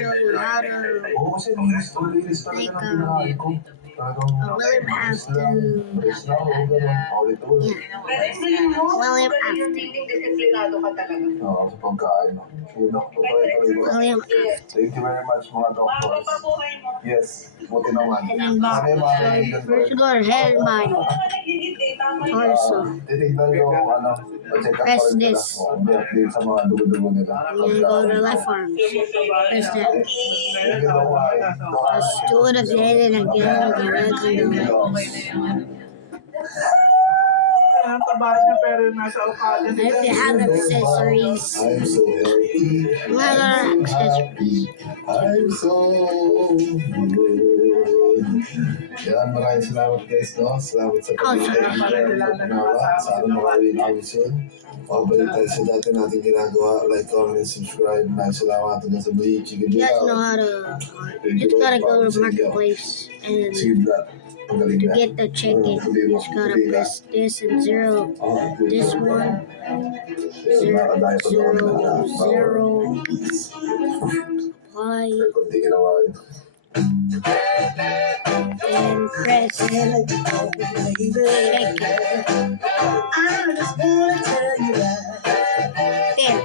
show you how to Oo, kasi linis make talaga ng kinain ko. Talagang William press Afton. lang, press lang, o gano'n, paulit-ulit. William Afton. Disiplinado ka talaga. Oo, sa pagkain. No? So, Doc, tuloy-tuloy ko. William Afton. Thank you very much, mga doctors. Papabuhay mo. Yes, buti naman. And then Ano yung mga so kaibigan ko first rin? go ahead mine. Also, Titignan yung ano, check up Press pa rin nila. this. O, update sa mga dugo-dugo nila. and then go to left arm. Press that. Sige, Doc, Just do it again and again and again and again. Ang taba niya pero nasa Okada And if you have accessories, I'm so healthy. another accessories. I'm so good. Yan, maraming salamat guys, no? Salamat sa pag-ibig. Sana makawin kami soon. Pabalik tayo sa dati natin ginagawa. Like, comment, and subscribe. Maraming salamat hanggang sa muli. Chicken You guys know Bill. how to, you just gotta go to Marketplace and Sige, Brad. Pagaling to na. get the chicken, you just gotta press this and zero this one, zero, apply, Kunti ginawa yun. and press chicken. There.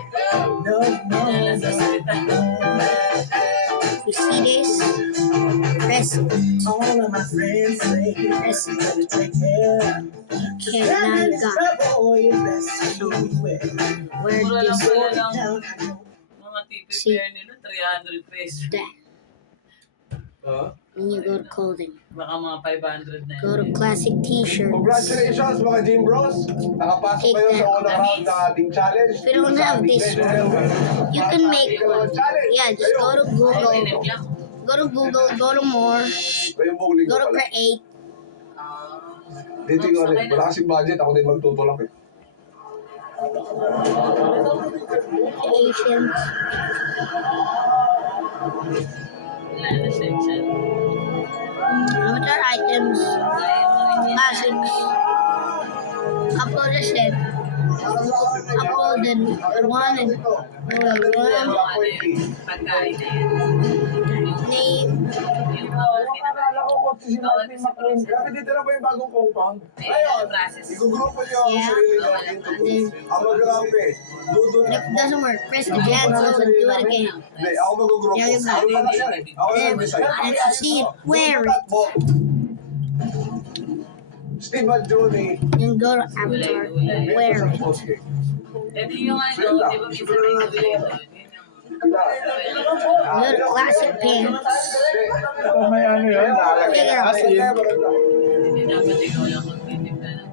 You see this? Press it. All of my friends say Press it. take care. Okay, now you got it. Trouble, you best So, beware. where Mura lang this pala lang Down. mga TPPR nila, 300 pesos. that? Huh? Then you go to clothing. Baka mga 500 na Go to yun. classic t-shirts. Congratulations mga Gym Bros! Nakapasok kayo sa unang round ng ating challenge. If you don't have this one, you can make one. Yeah, just go to Google. Go to Google, go to more, Yung buong linggo go to pala. create. Dito yung ano, wala kasing budget, ako din magtutulak eh. Creations. Wala na section. Which are items, classics. Upload a set. Upload the one and one. Pagkain na yun. Name. Yung bawal Akala ko kung si Martin McLean. Grabe dito na ba yung bagong compound? Ayun, process. Igugrupo niyo ang Yeah. sarili natin. Ako mag-grabe. If it doesn't work, press the cancel and do it again. Hindi, ako mag-grupo. Yeah, you got Ako pala siya. Ako And sa design. if you see it, wear it. Steve at Johnny. Then go to Avatar, wear it. Ito yung ano, di ba minsan may nag-label? Go to classic pants. Kung may ano yun, Figure out. asin. Hindi dapat ikaw lang magtitipla ng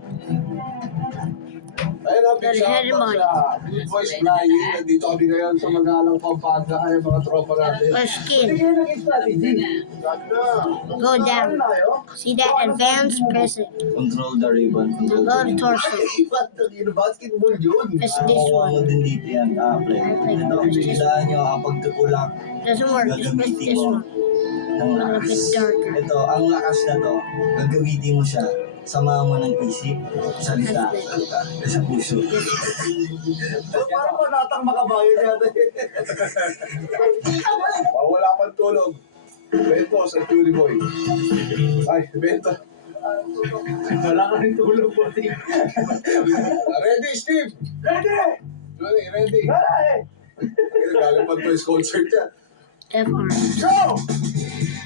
Ayun ang Good head and body. Good Boys Flying. Nandito kami ngayon sa Magalang Pampanga. Ay, mga tropa natin. Or skin. Hindi na. Go down. See that advanced? Press it. Control the ribbon. Now go to torso. Basketball yun. Press this Makukuha mo one. din dito yan. Play. Ito, bigilaan nyo kapag tutulak Doesn't work. Just press this one. ng A little bit lakas. darker. Ito, ang lakas na to, gagamitin mo siya. Samahan mo ng isip, salita, sa puso. Parang manatang makabayan yata eh. Wala pang tulog. Bento sa Tuli Boy. Ay, Bento. Wala ka rin tulog po. Ready, Steve? Ready! Johnny, ready? Galing pa to concert niya. F arm. Go!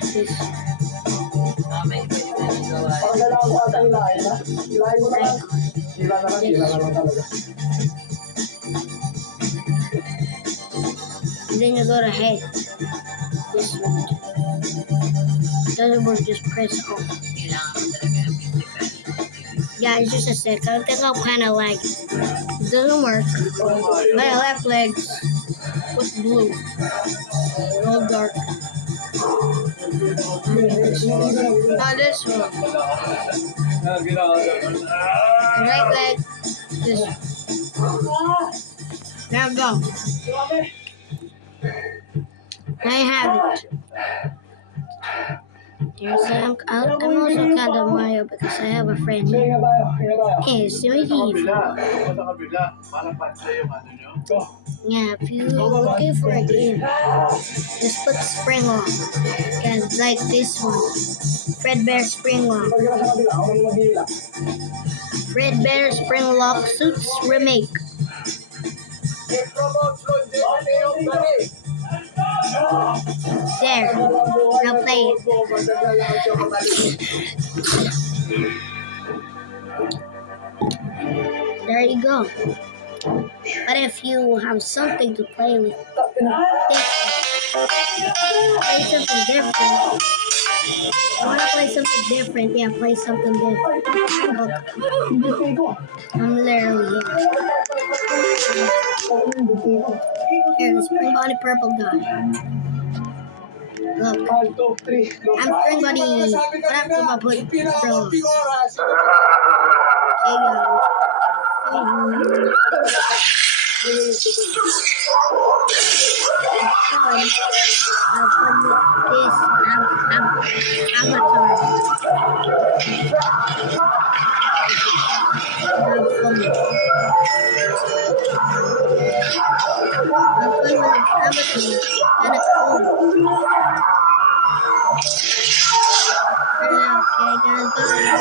This. May pwede na nagawa. Parang kailangan ko ata hilahin, ha? Hilahin mo na lang. Hila na lang talaga. And then you go to head. This one. Doesn't work. Just press on. Kailangan mo talaga ng physical. Guys, just a sec. I think I'm kind of like. It doesn't work. My left leg's what's blue. All dark. Now this one. Right leg. This one. Now go. Now you have it. You see, I'm also kind of Mario because I have a friend here. Hey, see me Sa here. kabila. Sa kabila. Para pansa yung ano nyo. Yeah, if you're looking for a game, just put Spring Lock. Guys, like this one. Fredbear Spring Lock. Fredbear Spring Lock Suits Remake. There. Now play it. There you go. But if you have something to play with, play something different. I want to play something different. Yeah, play something different. Look, I'm literally here. Here, the Spring Body Purple guy. Look, I'm Spring Body. What happened to my put Spring on? Okay, guys. I'll put this avatar. Kinda cool. Okay, guys, bye.